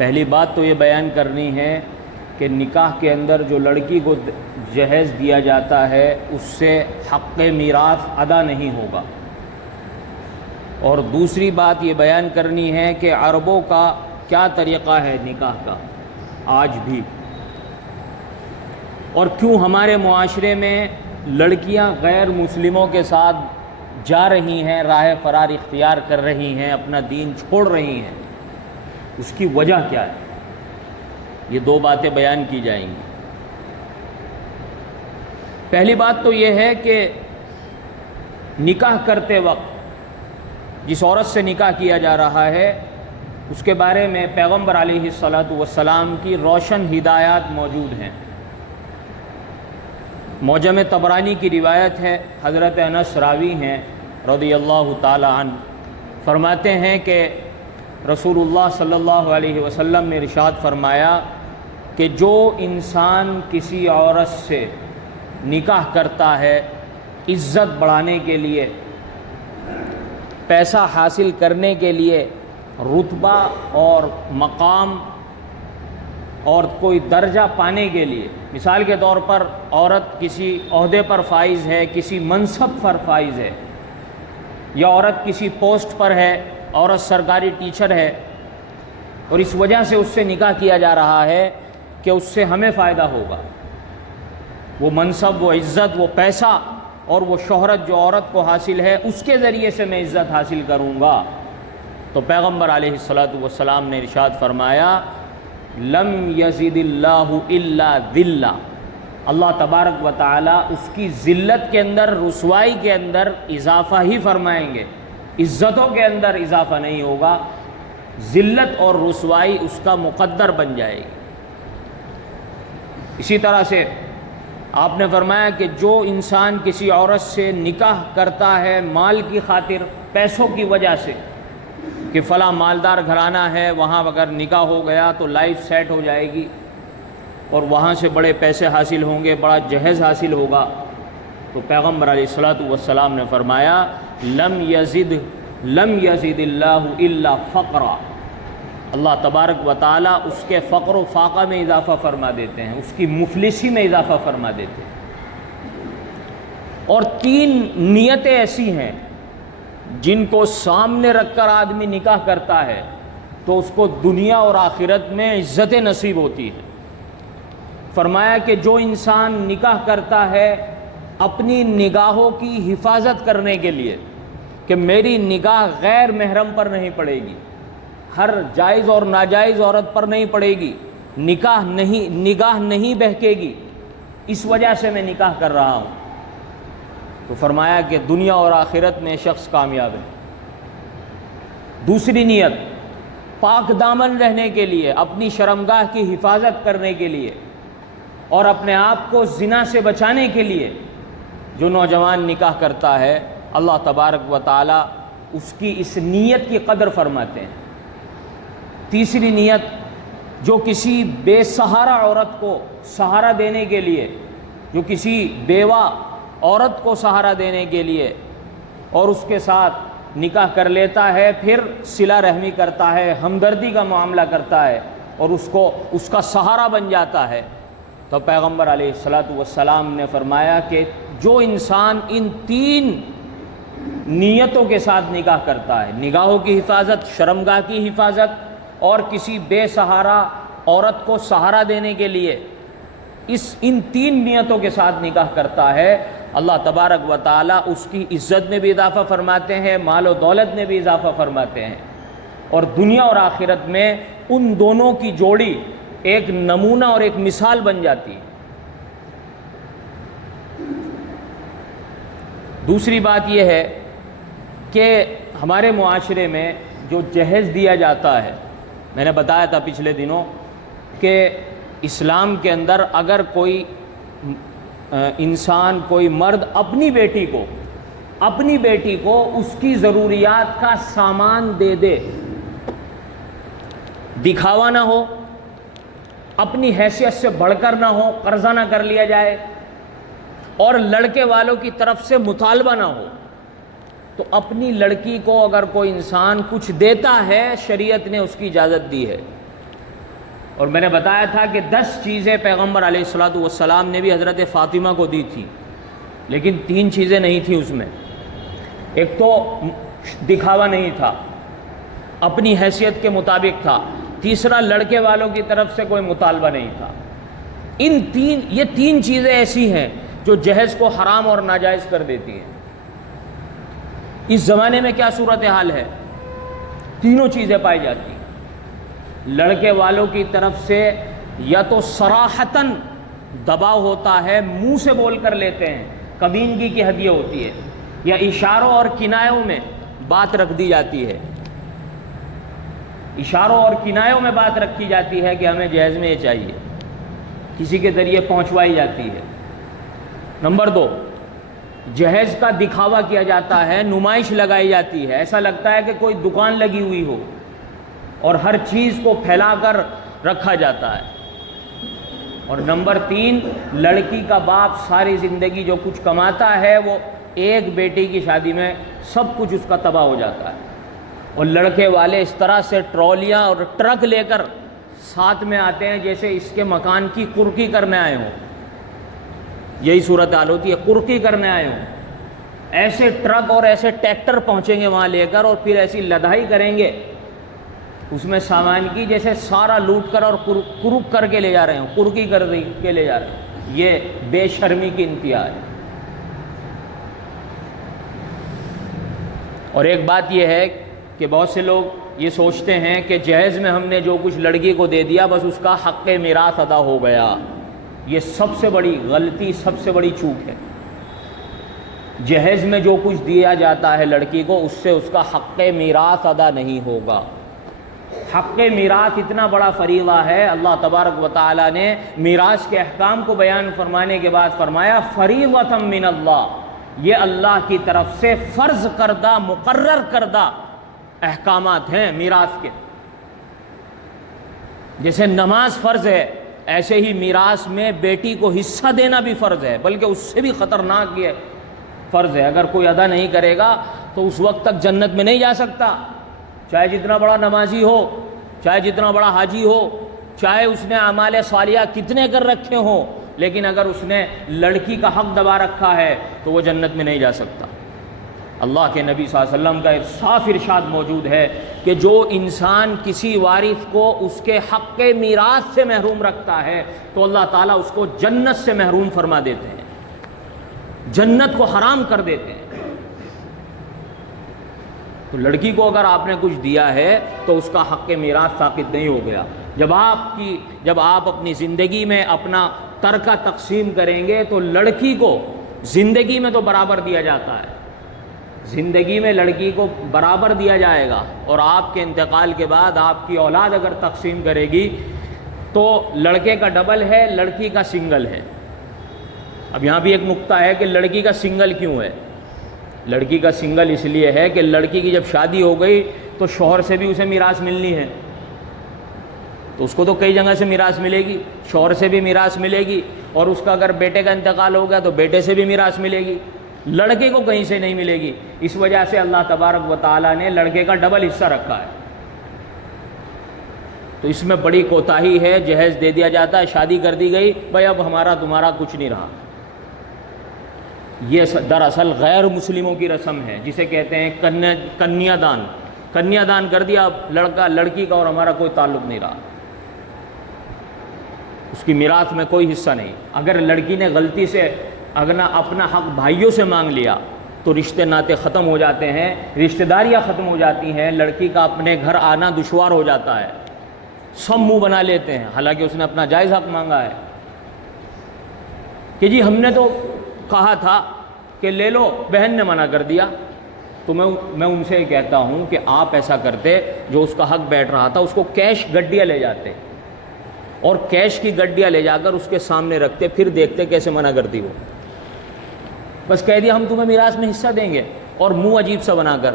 پہلی بات تو یہ بیان کرنی ہے کہ نکاح کے اندر جو لڑکی کو جہیز دیا جاتا ہے اس سے حق میراث ادا نہیں ہوگا۔ اور دوسری بات یہ بیان کرنی ہے کہ عربوں کا کیا طریقہ ہے نکاح کا آج بھی، اور کیوں ہمارے معاشرے میں لڑکیاں غیر مسلموں کے ساتھ جا رہی ہیں، راہ فرار اختیار کر رہی ہیں، اپنا دین چھوڑ رہی ہیں، اس کی وجہ کیا ہے؟ یہ دو باتیں بیان کی جائیں گی۔ پہلی بات تو یہ ہے کہ نکاح کرتے وقت جس عورت سے نکاح کیا جا رہا ہے اس کے بارے میں پیغمبر علیہ الصلاۃ والسلام کی روشن ہدایات موجود ہیں۔ معجم طبرانی کی روایت ہے، حضرت انس راوی ہیں رضی اللہ تعالی عنہ، فرماتے ہیں کہ رسول اللہ صلی اللہ علیہ وسلم نے ارشاد فرمایا کہ جو انسان کسی عورت سے نکاح کرتا ہے عزت بڑھانے کے لیے، پیسہ حاصل کرنے کے لیے، رتبہ اور مقام اور کوئی درجہ پانے کے لیے، مثال کے طور پر عورت کسی عہدے پر فائز ہے، کسی منصب پر فائز ہے، یا عورت کسی پوسٹ پر ہے، عورت سرکاری ٹیچر ہے، اور اس وجہ سے اس سے نکاح کیا جا رہا ہے کہ اس سے ہمیں فائدہ ہوگا، وہ منصب، وہ عزت، وہ پیسہ اور وہ شہرت جو عورت کو حاصل ہے اس کے ذریعے سے میں عزت حاصل کروں گا، تو پیغمبر علیہ الصلاۃ والسلام نے ارشاد فرمایا لم یزد اللہ الا ذلہ، اللہ تبارک و تعالی اس کی ذلت کے اندر، رسوائی کے اندر اضافہ ہی فرمائیں گے، عزتوں کے اندر اضافہ نہیں ہوگا، ذلت اور رسوائی اس کا مقدر بن جائے گی۔ اسی طرح سے آپ نے فرمایا کہ جو انسان کسی عورت سے نکاح کرتا ہے مال کی خاطر، پیسوں کی وجہ سے، کہ فلاں مالدار گھرانہ ہے، وہاں اگر نکاح ہو گیا تو لائف سیٹ ہو جائے گی اور وہاں سے بڑے پیسے حاصل ہوں گے، بڑا جہیز حاصل ہوگا، تو پیغمبر علیہ الصلاۃ والسلام نے فرمایا لم یزد اللہ الا فقرا، اللہ تبارک و تعالیٰ اس کے فقر و فاقہ میں اضافہ فرما دیتے ہیں، اس کی مفلسی میں اضافہ فرما دیتے ہیں۔ اور تین نیتیں ایسی ہیں جن کو سامنے رکھ کر آدمی نکاح کرتا ہے تو اس کو دنیا اور آخرت میں عزت نصیب ہوتی ہے۔ فرمایا کہ جو انسان نکاح کرتا ہے اپنی نگاہوں کی حفاظت کرنے کے لیے کہ میری نگاہ غیر محرم پر نہیں پڑے گی، ہر جائز اور ناجائز عورت پر نہیں پڑے گی، نگاہ نہیں بہکے گی، اس وجہ سے میں نکاح کر رہا ہوں، تو فرمایا کہ دنیا اور آخرت میں شخص کامیاب ہے۔ دوسری نیت پاک دامن رہنے کے لیے، اپنی شرمگاہ کی حفاظت کرنے کے لیے اور اپنے آپ کو زنا سے بچانے کے لیے جو نوجوان نکاح کرتا ہے اللہ تبارک و تعالی اس کی اس نیت کی قدر فرماتے ہیں۔ تیسری نیت جو کسی بے سہارا عورت کو سہارا دینے کے لیے، جو کسی بیوہ عورت کو سہارا دینے کے لیے اور اس کے ساتھ نکاح کر لیتا ہے، پھر صلہ رحمی کرتا ہے، ہمدردی کا معاملہ کرتا ہے اور اس کا سہارا بن جاتا ہے، تو پیغمبر علیہ الصلاۃ والسلام نے فرمایا کہ جو انسان ان تین نیتوں کے ساتھ نکاح کرتا ہے، نگاہوں کی حفاظت، شرمگاہ کی حفاظت اور کسی بے سہارا عورت کو سہارا دینے کے لیے، ان تین نیتوں کے ساتھ نکاح کرتا ہے، اللہ تبارک و تعالیٰ اس کی عزت میں بھی اضافہ فرماتے ہیں، مال و دولت میں بھی اضافہ فرماتے ہیں، اور دنیا اور آخرت میں ان دونوں کی جوڑی ایک نمونہ اور ایک مثال بن جاتی ہے۔ دوسری بات یہ ہے کہ ہمارے معاشرے میں جو جہیز دیا جاتا ہے، میں نے بتایا تھا پچھلے دنوں کہ اسلام کے اندر اگر کوئی انسان، کوئی مرد اپنی بیٹی کو اس کی ضروریات کا سامان دے دے، دکھاوا نہ ہو، اپنی حیثیت سے بڑھ کر نہ ہو، قرضہ نہ کر لیا جائے اور لڑکے والوں کی طرف سے مطالبہ نہ ہو، تو اپنی لڑکی کو اگر کوئی انسان کچھ دیتا ہے شریعت نے اس کی اجازت دی ہے اور میں نے بتایا تھا کہ 10 چیزیں پیغمبر علیہ الصلوۃ والسلام نے بھی حضرت فاطمہ کو دی تھی، لیکن 3 چیزیں نہیں تھیں اس میں۔ ایک تو دکھاوا نہیں تھا، اپنی حیثیت کے مطابق تھا۔ تیسرا، لڑکے والوں کی طرف سے کوئی مطالبہ نہیں تھا۔ یہ 3 چیزیں ایسی ہیں جو جہیز کو حرام اور ناجائز کر دیتی ہیں۔ اس زمانے میں کیا صورتحال ہے؟ تینوں چیزیں پائی جاتی ہیں۔ لڑکے والوں کی طرف سے یا تو صراحتاً دباؤ ہوتا ہے، منہ سے بول کر لیتے ہیں، کمینگی کی ہدیہ ہوتی ہے، یا اشاروں اور کنایوں میں بات رکھ دی جاتی ہے، اشاروں اور کنایوں میں بات رکھی جاتی ہے کہ ہمیں جہیز میں یہ چاہیے، کسی کے ذریعے پہنچوائی جاتی ہے۔ نمبر 2، جہیز کا دکھاوا کیا جاتا ہے، نمائش لگائی جاتی ہے، ایسا لگتا ہے کہ کوئی دکان لگی ہوئی ہو اور ہر چیز کو پھیلا کر رکھا جاتا ہے۔ اور نمبر 3، لڑکی کا باپ ساری زندگی جو کچھ کماتا ہے وہ ایک بیٹی کی شادی میں سب کچھ اس کا تباہ ہو جاتا ہے، اور لڑکے والے اس طرح سے ٹرالیاں اور ٹرک لے کر ساتھ میں آتے ہیں جیسے اس کے مکان کی قرقی کرنے آئے ہوں۔ یہی صورتحال ہوتی ہے، قرقی کرنے آئے ہوں۔ ایسے ٹرک اور ایسے ٹریکٹر پہنچیں گے وہاں لے کر، اور پھر ایسی لدائی کریں گے اس میں سامان کی، جیسے سارا لوٹ کر اور قرق کر کے لے جا رہے ہیں، قرقی کر کے لے جا رہے ہیں۔ یہ بے شرمی کی انتہا ہے۔ اور ایک بات یہ ہے کہ بہت سے لوگ یہ سوچتے ہیں کہ جہیز میں ہم نے جو کچھ لڑکی کو دے دیا بس اس کا حق میراث ادا ہو گیا۔ یہ سب سے بڑی غلطی، سب سے بڑی چوک ہے۔ جہیز میں جو کچھ دیا جاتا ہے لڑکی کو، اس سے اس کا حق میراث ادا نہیں ہوگا۔ حق میراث اتنا بڑا فریضہ ہے، اللہ تبارک و تعالیٰ نے میراث کے احکام کو بیان فرمانے کے بعد فرمایا فریضۃ من اللہ، یہ اللہ کی طرف سے فرض کردہ، مقرر کردہ احکامات ہیں میراث کے۔ جیسے نماز فرض ہے، ایسے ہی میراث میں بیٹی کو حصہ دینا بھی فرض ہے، بلکہ اس سے بھی خطرناک یہ فرض ہے۔ اگر کوئی ادا نہیں کرے گا تو اس وقت تک جنت میں نہیں جا سکتا، چاہے جتنا بڑا نمازی ہو، چاہے جتنا بڑا حاجی ہو، چاہے اس نے اعمال صالحہ کتنے کر رکھے ہوں، لیکن اگر اس نے لڑکی کا حق دبا رکھا ہے تو وہ جنت میں نہیں جا سکتا۔ اللہ کے نبی صلی اللہ علیہ وسلم کا صاف ارشاد موجود ہے کہ جو انسان کسی وارث کو اس کے حق کے میراث سے محروم رکھتا ہے تو اللہ تعالیٰ اس کو جنت سے محروم فرما دیتے ہیں، جنت کو حرام کر دیتے ہیں۔ تو لڑکی کو اگر آپ نے کچھ دیا ہے تو اس کا حق میراث ثابت نہیں ہو گیا۔ جب آپ اپنی زندگی میں اپنا ترکہ تقسیم کریں گے تو لڑکی کو زندگی میں تو برابر دیا جاتا ہے، زندگی میں لڑکی کو برابر دیا جائے گا، اور آپ کے انتقال کے بعد آپ کی اولاد اگر تقسیم کرے گی تو لڑکے کا ڈبل ہے، لڑکی کا سنگل ہے۔ اب یہاں بھی ایک نقطہ ہے کہ لڑکی کا سنگل کیوں ہے؟ لڑکی کا سنگل اس لیے ہے کہ لڑکی کی جب شادی ہو گئی تو شوہر سے بھی اسے میراث ملنی ہے، تو اس کو تو کئی جگہ سے میراث ملے گی، شوہر سے بھی میراث ملے گی، اور اس کا اگر بیٹے کا انتقال ہو گیا تو بیٹے سے بھی میراث ملے گی، لڑکے کو کہیں سے نہیں ملے گی۔ اس وجہ سے اللہ تبارک و تعالیٰ نے لڑکے کا ڈبل حصہ رکھا ہے۔ تو اس میں بڑی کوتاہی ہے، جہیز دے دیا جاتا ہے، شادی کر دی گئی، بھائی اب ہمارا تمہارا کچھ نہیں رہا۔ یہ دراصل غیر مسلموں کی رسم ہے جسے کہتے ہیں کنیا دان۔ کنیا دان کر دیا، اب لڑکا لڑکی کا اور ہمارا کوئی تعلق نہیں رہا، اس کی میراث میں کوئی حصہ نہیں۔ اگر لڑکی نے غلطی سے اپنا حق بھائیوں سے مانگ لیا تو رشتے ناطے ختم ہو جاتے ہیں، رشتہ داریاں ختم ہو جاتی ہیں، لڑکی کا اپنے گھر آنا دشوار ہو جاتا ہے، سب منہ بنا لیتے ہیں حالانکہ اس نے اپنا جائز حق مانگا ہے کہ جی ہم نے تو کہا تھا کہ لے لو، بہن نے منع کر دیا۔ تو میں ان سے کہتا ہوں کہ آپ ایسا کرتے، جو اس کا حق بیٹھ رہا تھا اس کو کیش گڈیاں لے جاتے اور کیش کی گڈیاں لے جا کر اس کے سامنے رکھتے، پھر دیکھتے کیسے منع کرتی وہ۔ بس کہہ دیا ہم تمہیں میراث میں حصہ دیں گے، اور منہ عجیب سا بنا کر۔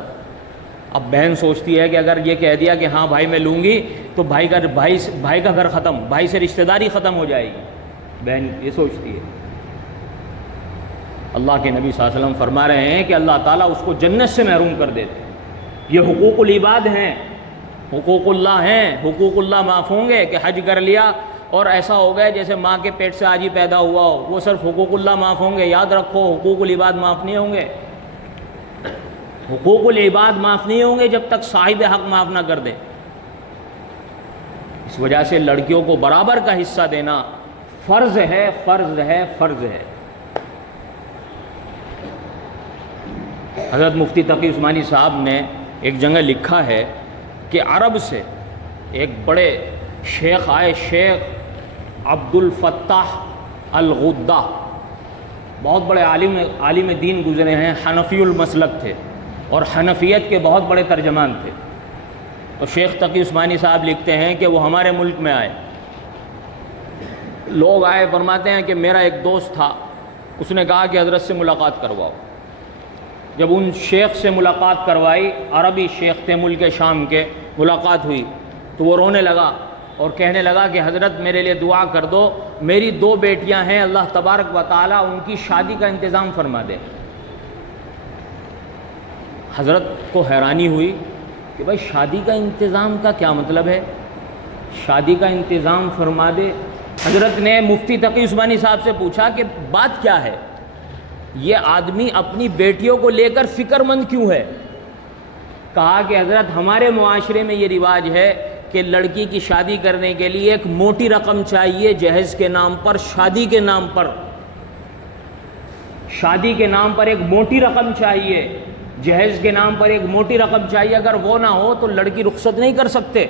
اب بہن سوچتی ہے کہ اگر یہ کہہ دیا کہ ہاں بھائی میں لوں گی تو بھائی کا گھر ختم، بھائی سے رشتہ داری ختم ہو جائے گی، بہن یہ سوچتی ہے۔ اللہ کے نبی صلی اللہ علیہ وسلم فرما رہے ہیں کہ اللہ تعالیٰ اس کو جنت سے محروم کر دیتے ہیں۔ یہ حقوق العباد ہیں، حقوق اللہ ہیں، حقوق اللہ معاف ہوں گے کہ حج کر لیا اور ایسا ہو گیا جیسے ماں کے پیٹ سے آج ہی پیدا ہوا ہو، وہ صرف حقوق اللہ معاف ہوں گے؟ یاد رکھو حقوق العباد معاف نہیں ہوں گے، حقوق العباد معاف نہیں ہوں گے جب تک صاحب حق معاف نہ کر دے۔ اس وجہ سے لڑکیوں کو برابر کا حصہ دینا فرض ہے، فرض ہے، فرض ہے۔ حضرت مفتی تقی عثمانی صاحب نے ایک جگہ لکھا ہے کہ عرب سے ایک بڑے شیخ آئے، شیخ عبد الفتاح الغدہ، بہت بڑے عالم دین گزرے ہیں، حنفی المسلک تھے اور حنفیت کے بہت بڑے ترجمان تھے۔ تو شیخ تقی عثمانی صاحب لکھتے ہیں کہ وہ ہمارے ملک میں آئے، لوگ آئے، فرماتے ہیں کہ میرا ایک دوست تھا، اس نے کہا کہ حضرت سے ملاقات کرواؤ۔ جب ان شیخ سے ملاقات کروائی، عربی شیخ تھے ملک شام کے، ملاقات ہوئی تو وہ رونے لگا اور کہنے لگا کہ حضرت میرے لیے دعا کر دو، میری 2 بیٹیاں ہیں، اللہ تبارک و تعالیٰ ان کی شادی کا انتظام فرما دے۔ حضرت کو حیرانی ہوئی کہ بھائی شادی کا انتظام کا کیا مطلب ہے، شادی کا انتظام فرما دے؟ حضرت نے مفتی تقی عثمانی صاحب سے پوچھا کہ بات کیا ہے، یہ آدمی اپنی بیٹیوں کو لے کر فکر مند کیوں ہے؟ کہا کہ حضرت ہمارے معاشرے میں یہ رواج ہے کہ لڑکی کی شادی کرنے کے لیے ایک موٹی رقم چاہیے، جہیز کے نام پر، شادی کے نام پر، شادی کے نام پر ایک موٹی رقم چاہیے، جہیز کے نام پر ایک موٹی رقم چاہیے۔ اگر وہ نہ ہو تو لڑکی رخصت نہیں کر سکتے،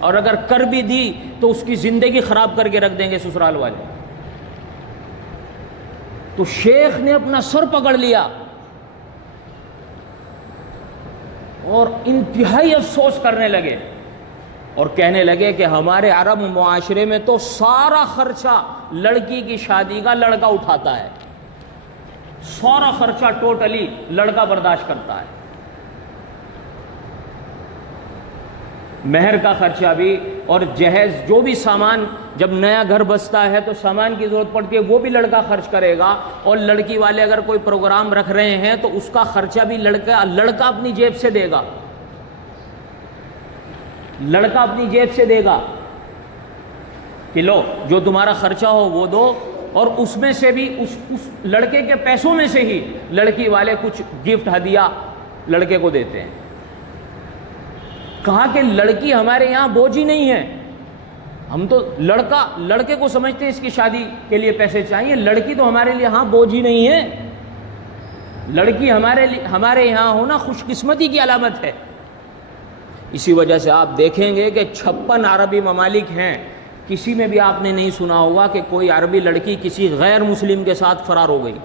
اور اگر کر بھی دی تو اس کی زندگی خراب کر کے رکھ دیں گے سسرال والے۔ تو شیخ نے اپنا سر پکڑ لیا اور انتہائی افسوس کرنے لگے اور کہنے لگے کہ ہمارے عرب معاشرے میں تو سارا خرچہ لڑکی کی شادی کا لڑکا اٹھاتا ہے، سارا خرچہ ٹوٹلی لڑکا برداشت کرتا ہے، مہر کا خرچہ بھی اور جہیز، جو بھی سامان، جب نیا گھر بستا ہے تو سامان کی ضرورت پڑتی ہے وہ بھی لڑکا خرچ کرے گا، اور لڑکی والے اگر کوئی پروگرام رکھ رہے ہیں تو اس کا خرچہ بھی لڑکا اپنی جیب سے دے گا، لڑکا اپنی جیب سے دے گا کہ لو جو تمہارا خرچہ ہو وہ دو، اور اس میں سے بھی اس لڑکے کے پیسوں میں سے ہی لڑکی والے کچھ گفٹ ہدیہ لڑکے کو دیتے ہیں۔ کہا کہ لڑکی ہمارے یہاں بوجھ ہی نہیں ہے، ہم تو لڑکے کو سمجھتے ہیں اس کی شادی کے لیے پیسے چاہیے، لڑکی تو ہمارے لیے ہاں بوجھ ہی نہیں ہے، لڑکی ہمارے یہاں ہونا خوش قسمتی کی علامت ہے۔ اسی وجہ سے آپ دیکھیں گے کہ 56 عربی ممالک ہیں، کسی میں بھی آپ نے نہیں سنا ہوگا کہ کوئی عربی لڑکی کسی غیر مسلم کے ساتھ فرار ہو گئی۔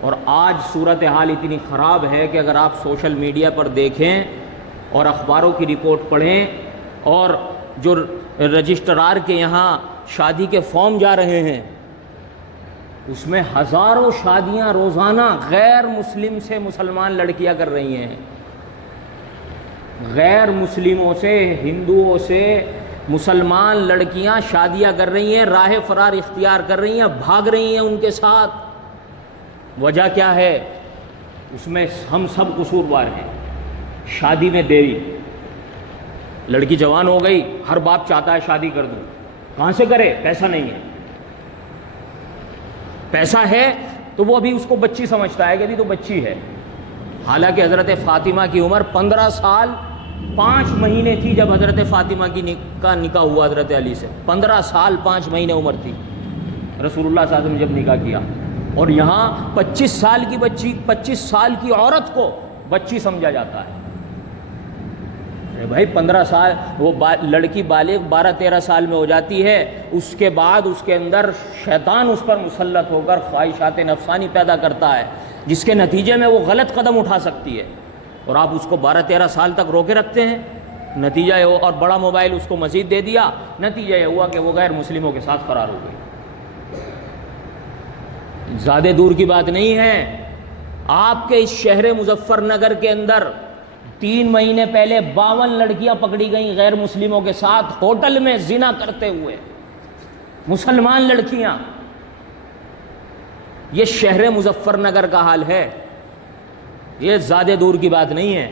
اور آج صورتحال اتنی خراب ہے کہ اگر آپ سوشل میڈیا پر دیکھیں اور اخباروں کی رپورٹ پڑھیں اور جو رجسٹرار کے یہاں شادی کے فارم جا رہے ہیں اس میں ہزاروں شادیاں روزانہ غیر مسلم سے مسلمان لڑکیاں کر رہی ہیں، غیر مسلموں سے، ہندوؤں سے مسلمان لڑکیاں شادیاں کر رہی ہیں، راہ فرار اختیار کر رہی ہیں، بھاگ رہی ہیں ان کے ساتھ۔ وجہ کیا ہے؟ اس میں ہم سب قصوروار ہیں۔ شادی میں دیری، لڑکی جوان ہو گئی، ہر باپ چاہتا ہے شادی کر دوں، کہاں سے کرے؟ پیسہ نہیں ہے، پیسہ ہے تو وہ ابھی اس کو بچی سمجھتا ہے کہ ابھی تو بچی ہے، حالانکہ حضرت فاطمہ کی عمر 15 سال 5 مہینے تھی جب حضرت فاطمہ کا نکاح ہوا حضرت علی سے، 15 سال 5 مہینے عمر تھی رسول اللہ صلی اللہ علیہ وسلم نے جب نکاح کیا، اور یہاں 25 سال کی بچی، 25 سال کی عورت کو بچی سمجھا جاتا ہے۔ بھائی 15 سال وہ لڑکی بالغ 12-13 سال میں ہو جاتی ہے، اس کے بعد اس کے اندر شیطان اس پر مسلط ہو کر خواہشات نفسانی پیدا کرتا ہے، جس کے نتیجے میں وہ غلط قدم اٹھا سکتی ہے، اور آپ اس کو 12-13 سال تک روکے رکھتے ہیں۔ نتیجہ یہ ہو، اور بڑا موبائل اس کو مزید دے دیا، نتیجہ یہ ہوا کہ وہ غیر مسلموں کے ساتھ فرار ہو گئی۔ زیادہ دور کی بات نہیں ہے، آپ کے اس شہر مظفر نگر کے اندر 3 مہینے پہلے 52 لڑکیاں پکڑی گئیں غیر مسلموں کے ساتھ ہوٹل میں زنا کرتے ہوئے، مسلمان لڑکیاں۔ یہ شہر مظفر نگر کا حال ہے، یہ زیادہ دور کی بات نہیں ہے۔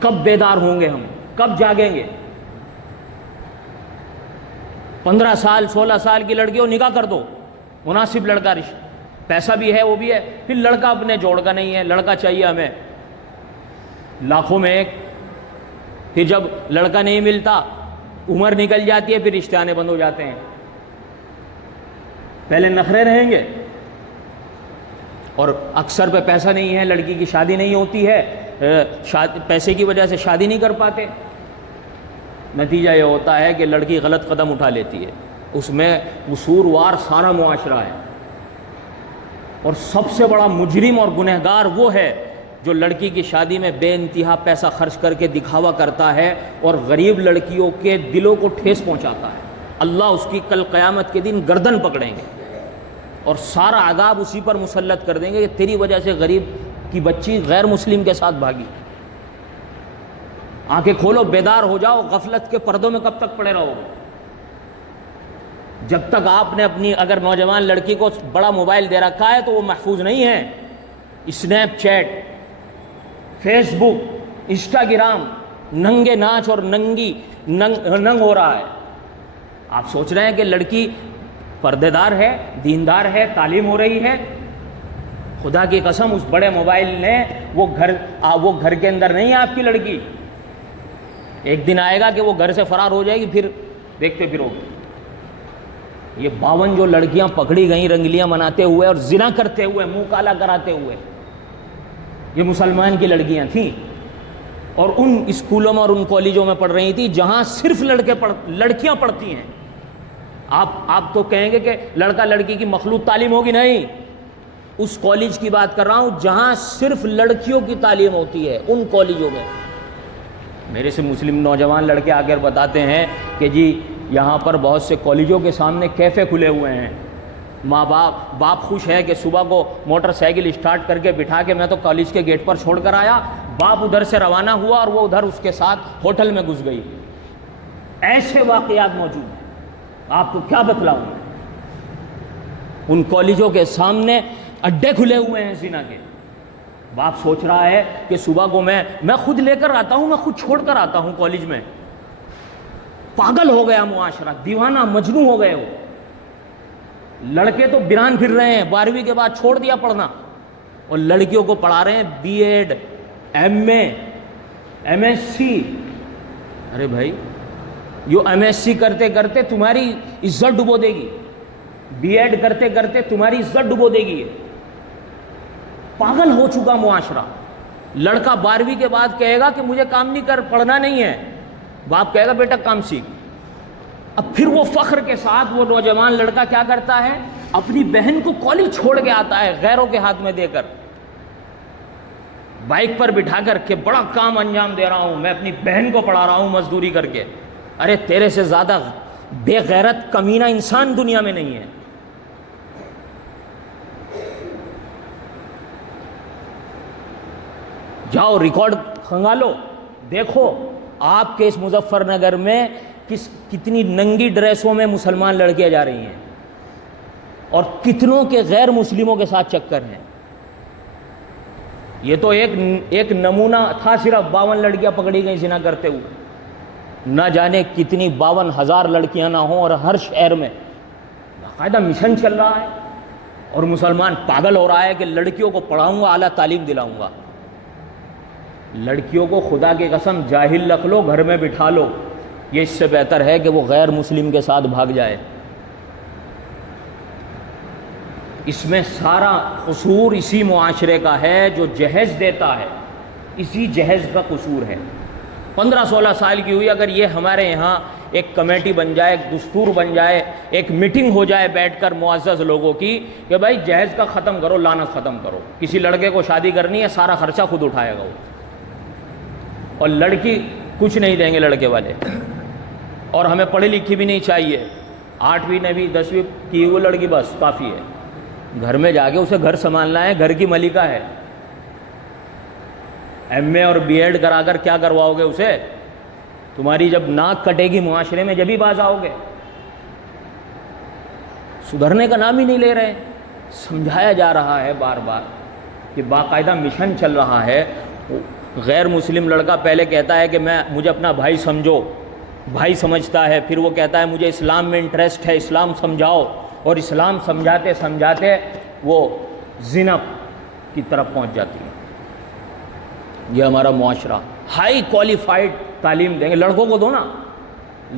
کب بیدار ہوں گے ہم؟ کب جاگیں گے؟ 15 سال 16 سال کی لڑکی کو نکاح کر دو، مناسب لڑکا، رشتہ، پیسہ بھی ہے وہ بھی ہے، پھر لڑکا اپنے جوڑ کا نہیں ہے، لڑکا چاہیے ہمیں لاکھوں میں ایک، پھر جب لڑکا نہیں ملتا عمر نکل جاتی ہے، پھر رشتے آنے بند ہو جاتے ہیں۔ پہلے نخرے رہیں گے، اور اکثر پہ پیسہ نہیں ہے، لڑکی کی شادی نہیں ہوتی ہے، پیسے کی وجہ سے شادی نہیں کر پاتے، نتیجہ یہ ہوتا ہے کہ لڑکی غلط قدم اٹھا لیتی ہے، اس میں قصوروار سارا معاشرہ ہے، اور سب سے بڑا مجرم اور گنہگار وہ ہے جو لڑکی کی شادی میں بے انتہا پیسہ خرچ کر کے دکھاوا کرتا ہے اور غریب لڑکیوں کے دلوں کو ٹھیس پہنچاتا ہے۔ اللہ اس کی کل قیامت کے دن گردن پکڑیں گے اور سارا عذاب اسی پر مسلط کر دیں گے کہ تیری وجہ سے غریب کی بچی غیر مسلم کے ساتھ بھاگی۔ آنکھیں کھولو، بیدار ہو جاؤ، غفلت کے پردوں میں کب تک پڑے رہو گے؟ جب تک آپ نے اپنی اگر نوجوان لڑکی کو بڑا موبائل دے رکھا ہے تو وہ محفوظ نہیں ہے۔ اسنیپ چیٹ، فیس بک، انسٹاگرام، ننگے ناچ اور ننگ ہو رہا ہے۔ آپ سوچ رہے ہیں کہ لڑکی پردے دار ہے، دیندار ہے، تعلیم ہو رہی ہے؟ خدا کی قسم اس بڑے موبائل نے وہ گھر کے اندر نہیں ہے آپ کی لڑکی، ایک دن آئے گا کہ وہ گھر سے فرار ہو جائے گی، پھر دیکھتے پھرو گے۔ یہ 52 جو لڑکیاں پکڑی گئیں رنگلیاں مناتے ہوئے اور زنا کرتے ہوئے، منہ کالا کراتے ہوئے، یہ مسلمان کی لڑکیاں تھیں، اور ان اسکولوں میں اور ان کالجوں میں پڑھ رہی تھیں جہاں صرف لڑکیاں پڑھتی ہیں۔ آپ تو کہیں گے کہ لڑکا لڑکی کی مخلوط تعلیم ہوگی، نہیں، اس کالج کی بات کر رہا ہوں جہاں صرف لڑکیوں کی تعلیم ہوتی ہے، ان کالجوں میں۔ میرے سے مسلم نوجوان لڑکے آ کر بتاتے ہیں کہ جی یہاں پر بہت سے کالجوں کے سامنے کیفے کھلے ہوئے ہیں، ماں باپ خوش ہے کہ صبح کو موٹر سائیکل اسٹارٹ کر کے بٹھا کے میں تو کالج کے گیٹ پر چھوڑ کر آیا، باپ ادھر سے روانہ ہوا اور وہ ادھر اس کے ساتھ ہوٹل میں گھس گئی۔ ایسے واقعات موجود ہیں، آپ کو کیا بتلاؤں میں۔ ان کالجوں کے سامنے اڈے کھلے ہوئے ہیں زنا کے، باپ سوچ رہا ہے کہ صبح کو میں خود لے کر آتا ہوں، میں خود چھوڑ کر آتا ہوں کالج میں۔ پاگل ہو گیا معاشرہ، دیوانہ مجنون ہو گئے ہو۔ لڑکے تو بیران پھر رہے ہیں، 12ویں کے بعد چھوڑ دیا پڑھنا، اور لڑکیوں کو پڑھا رہے ہیں B Ed, M A, M S C. ارے بھائی، یہ ایم ایس سی کرتے کرتے تمہاری عزت ڈبو دے گی، بی ایڈ کرتے کرتے تمہاری عزت ڈبو دے گی۔ پاگل ہو چکا معاشرہ۔ لڑکا 12ویں کے بعد کہے گا کہ مجھے کام نہیں پڑھنا نہیں ہے، باپ کہے گا بیٹا کام سیکھ۔ اب پھر وہ فخر کے ساتھ وہ نوجوان لڑکا کیا کرتا ہے، اپنی بہن کو کالج چھوڑ کے آتا ہے غیروں کے ہاتھ میں دے کر، بائک پر بٹھا کر کہ بڑا کام انجام دے رہا ہوں، میں اپنی بہن کو پڑھا رہا ہوں مزدوری کر کے۔ ارے تیرے سے زیادہ بے غیرت کمینہ انسان دنیا میں نہیں ہے۔ جاؤ ریکارڈ کھنگالو، دیکھو آپ کے اس مظفر نگر میں کتنی ننگی ڈریسوں میں مسلمان لڑکیاں جا رہی ہیں، اور کتنوں کے غیر مسلموں کے ساتھ چکر ہیں۔ یہ تو ایک نمونہ تھا، صرف 52 لڑکیاں پکڑی گئیں زنا کرتے ہوئے، نہ جانے کتنی 52,000 لڑکیاں نہ ہوں، اور ہر شہر میں باقاعدہ مشن چل رہا ہے، اور مسلمان پاگل ہو رہا ہے کہ لڑکیوں کو پڑھاؤں گا، اعلیٰ تعلیم دلاؤں گا۔ لڑکیوں کو خدا کی قسم جاہل رکھ لو، گھر میں بٹھا لو، یہ اس سے بہتر ہے کہ وہ غیر مسلم کے ساتھ بھاگ جائے۔ اس میں سارا قصور اسی معاشرے کا ہے جو جہیز دیتا ہے، اسی جہیز کا قصور ہے۔ 15-16 سال کی ہوئی، اگر یہ ہمارے یہاں ایک کمیٹی بن جائے، ایک دستور بن جائے، ایک میٹنگ ہو جائے بیٹھ کر معزز لوگوں کی کہ بھائی جہیز کا ختم کرو، لعنت ختم کرو، کسی لڑکے کو شادی کرنی ہے سارا خرچہ خود اٹھائے گا وہ، اور لڑکی کچھ نہیں دیں گے لڑکے والے، اور ہمیں پڑھی لکھی بھی نہیں چاہیے، 8ویں 9ویں 10ویں کی وہ لڑکی بس کافی ہے، گھر میں جا کے اسے گھر سنبھالنا ہے، گھر کی ملکہ ہے۔ ایم اے اور بی ایڈ کرا کر کیا کرواؤ گے اسے؟ تمہاری جب ناک کٹے گی معاشرے میں جبھی باز آؤ گے۔ سدھرنے کا نام ہی نہیں لے رہے۔ سمجھایا جا رہا ہے بار بار کہ باقاعدہ مشن چل رہا ہے، غیر مسلم لڑکا پہلے کہتا ہے کہ مجھے اپنا بھائی سمجھو، بھائی سمجھتا ہے، پھر وہ کہتا ہے مجھے اسلام میں انٹرسٹ ہے، اسلام سمجھاؤ، اور اسلام سمجھاتے سمجھاتے وہ زنا کی طرف پہنچ جاتی ہے۔ یہ ہمارا معاشرہ۔ ہائی کوالیفائڈ تعلیم دیں گے، لڑکوں کو دو نا،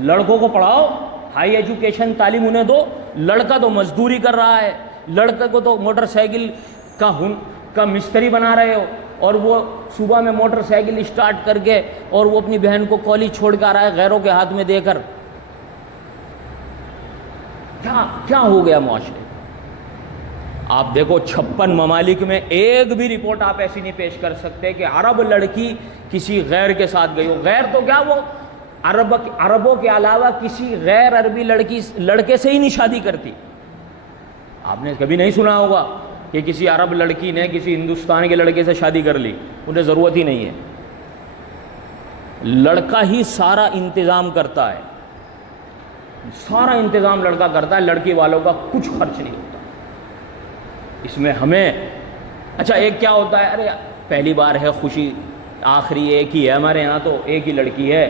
لڑکوں کو پڑھاؤ، ہائی ایجوکیشن تعلیم انہیں دو۔ لڑکا تو مزدوری کر رہا ہے، لڑکے کو تو موٹر سائیکل کا مستری بنا رہے ہو، اور وہ صبح میں موٹر سائیکل اسٹارٹ کر کے اور وہ اپنی بہن کو کالج چھوڑ کے آ رہا ہے غیروں کے ہاتھ میں دے کر۔ کیا ہو گیا معاشرے؟ آپ دیکھو 56 ممالک میں ایک بھی رپورٹ آپ ایسی نہیں پیش کر سکتے کہ عرب لڑکی کسی غیر کے ساتھ گئی ہو۔ غیر تو کیا، وہ عربوں کے علاوہ کسی غیر عربی لڑکے سے ہی نہیں شادی کرتی۔ آپ نے کبھی نہیں سنا ہوگا کہ کسی عرب لڑکی نے کسی ہندوستان کے لڑکے سے شادی کر لی، انہیں ضرورت ہی نہیں ہے۔ لڑکا ہی سارا انتظام کرتا ہے، سارا انتظام لڑکا کرتا ہے، لڑکی والوں کا کچھ خرچ نہیں ہوتا اس میں۔ ہمیں اچھا ایک کیا ہوتا ہے، ارے پہلی بار ہے، خوشی آخری ایک ہی ہے ہمارے ہاں، تو ایک ہی لڑکی ہے،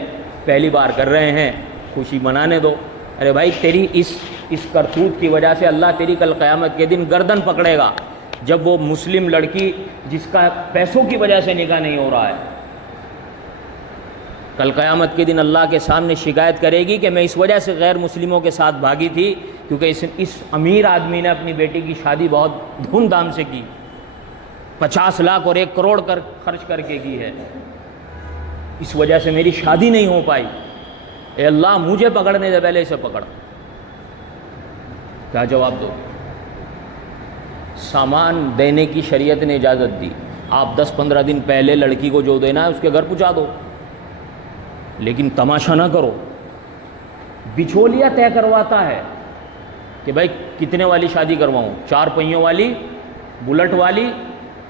پہلی بار کر رہے ہیں، خوشی منانے دو۔ ارے بھائی تیری اس کرتوت کی وجہ سے اللہ تیری کل قیامت کے دن گردن پکڑے گا، جب وہ مسلم لڑکی جس کا پیسوں کی وجہ سے نکاح نہیں ہو رہا ہے، کل قیامت کے دن اللہ کے سامنے شکایت کرے گی کہ میں اس وجہ سے غیر مسلموں کے ساتھ بھاگی تھی کیونکہ اس امیر آدمی نے اپنی بیٹی کی شادی بہت دھوم دھام سے کی، 50 لاکھ اور 1 کروڑ خرچ کر کے کی ہے، اس وجہ سے میری شادی نہیں ہو پائی۔ اے اللہ مجھے پکڑنے سے پہلے اسے پکڑ۔ کیا جواب دو؟ سامان دینے کی شریعت نے اجازت دی، آپ 10-15 دن پہلے لڑکی کو جو دینا ہے اس کے گھر پہنچا دو، لیکن تماشا نہ کرو۔ بچولیا طے کرواتا ہے کہ بھائی کتنے والی شادی کرواؤں، 4 پہیوں والی، بلٹ والی،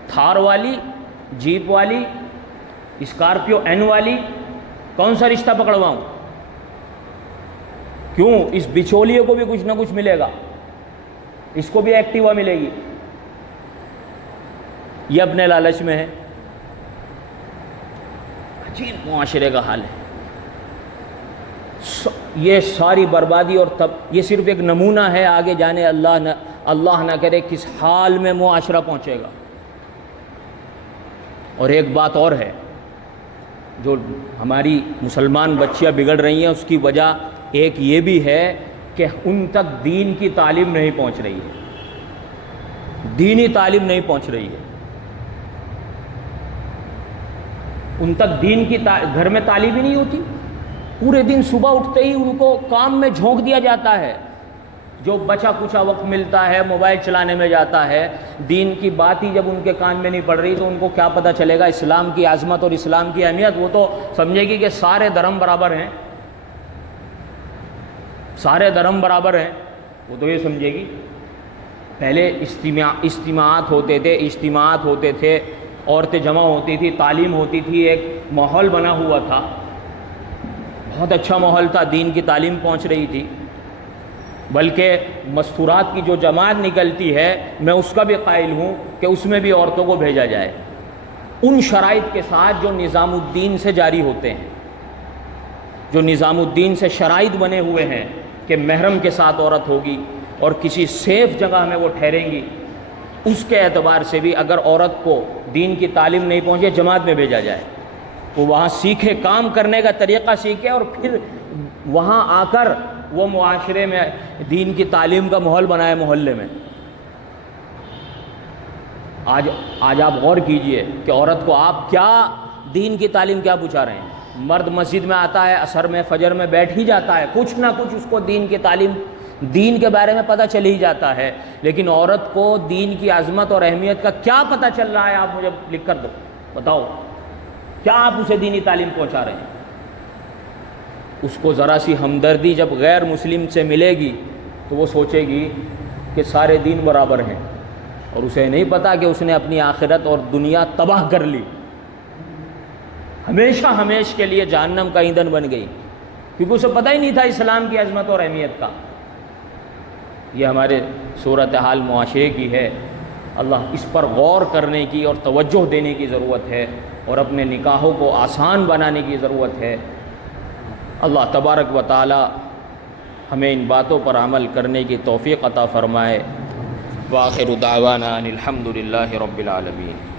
تھار والی، جیپ والی، اسکارپیو این والی، کون سا رشتہ پکڑواؤں؟ کیوں؟ اس بچولیے کو بھی کچھ نہ کچھ ملے گا، اس کو بھی ایکٹیوا ملے گی، یہ اپنے لالچ میں ہے۔ عجیب معاشرے کا حال ہے۔ یہ ساری بربادی، اور تب یہ صرف ایک نمونہ ہے، آگے جانے اللہ نہ کرے کس حال میں معاشرہ پہنچے گا۔ اور ایک بات اور ہے، جو ہماری مسلمان بچیاں بگڑ رہی ہیں اس کی وجہ ایک یہ بھی ہے کہ ان تک دین کی تعلیم نہیں پہنچ رہی ہے، دینی تعلیم نہیں پہنچ رہی ہے ان تک، دین کی گھر میں تعلیم ہی نہیں ہوتی۔ پورے دن صبح اٹھتے ہی ان کو کام میں جھونک دیا جاتا ہے، جو بچا کچا وقت ملتا ہے موبائل چلانے میں جاتا ہے، دین کی بات ہی جب ان کے کان میں نہیں پڑ رہی تو ان کو کیا پتہ چلے گا اسلام کی عظمت اور اسلام کی اہمیت۔ وہ تو سمجھے گی کہ سارے دھرم برابر ہیں، سارے دھرم برابر ہیں، وہ تو یہ سمجھے گی۔ پہلے اجتماعات ہوتے تھے، عورتیں جمع ہوتی تھی، تعلیم ہوتی تھی، ایک ماحول بنا ہوا تھا، بہت اچھا ماحول تھا، دین کی تعلیم پہنچ رہی تھی۔ بلکہ مستورات کی جو جماعت نکلتی ہے میں اس کا بھی قائل ہوں کہ اس میں بھی عورتوں کو بھیجا جائے، ان شرائط کے ساتھ جو نظام الدین سے جاری ہوتے ہیں، جو نظام الدین سے شرائط بنے ہوئے ہیں کہ محرم کے ساتھ عورت ہوگی اور کسی سیف جگہ میں وہ ٹھہریں گی، اس کے اعتبار سے بھی اگر عورت کو دین کی تعلیم نہیں پہنچے جماعت میں بھیجا جائے، وہ وہاں سیکھے، کام کرنے کا طریقہ سیکھے، اور پھر وہاں آ کر وہ معاشرے میں دین کی تعلیم کا ماحول بنائے محلے میں۔ آج آپ غور کیجئے کہ عورت کو آپ کیا دین کی تعلیم کیا پوچھا رہے ہیں؟ مرد مسجد میں آتا ہے، عصر میں فجر میں بیٹھ ہی جاتا ہے، کچھ نہ کچھ اس کو دین کی تعلیم، دین کے بارے میں پتہ چل ہی جاتا ہے، لیکن عورت کو دین کی عظمت اور اہمیت کا کیا پتہ چل رہا ہے؟ آپ مجھے لکھ کر دو، بتاؤ کیا آپ اسے دینی تعلیم پہنچا رہے ہیں؟ اس کو ذرا سی ہمدردی جب غیر مسلم سے ملے گی تو وہ سوچے گی کہ سارے دین برابر ہیں، اور اسے نہیں پتا کہ اس نے اپنی آخرت اور دنیا تباہ کر لی، ہمیشہ ہمیش کے لیے جہنم کا ایندھن بن گئی، کیونکہ اسے پتہ ہی نہیں تھا اسلام کی عظمت اور اہمیت کا۔ یہ ہمارے صورتحال معاشرے کی ہے، اللہ اس پر غور کرنے کی اور توجہ دینے کی ضرورت ہے۔ اور اپنے نکاحوں کو آسان بنانے کی ضرورت ہے۔ اللہ تبارک و تعالی ہمیں ان باتوں پر عمل کرنے کی توفیق عطا فرمائے۔ وآخر دعوانا ان الحمد للہ رب العالمین۔